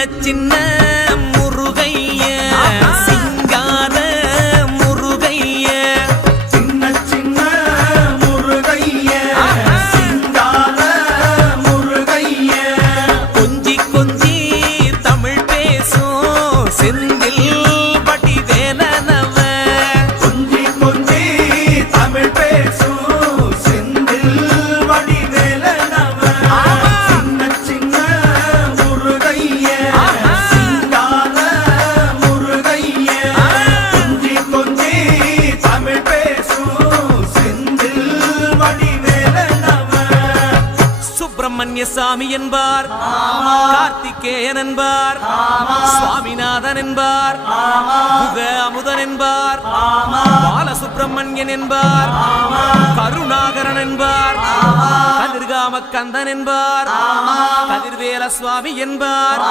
சின்ன முருகைய சிங்கார முருகைய சின்ன சின்ன முருகைய சிங்கார முருகைய கொஞ்சி கொஞ்சி தமிழ் பேசும் செந்தில் பட்டி வேலனவ கொஞ்சி கொஞ்சி தமிழ் பேசும் செந்தில் வடி வேலனவ சின்ன சின்ன முருகைய சிங்கார முருகைய கொஞ்சி கொஞ்சி தமிழ் பேசும் செந்தில் வடி வேலனவ சுப்பிரமணிய சாமி என்பார் கார்த்திகேயன் என்பார் சுவாமிநாதன் என்பார் முக அமுதன் என்பார் பாலசுப்பிரமணியன் என்பார் கருணாகரன் என்பார் கதிர்காம கந்தன் என்பார் கதிர்வேல சுவாமி என்பார்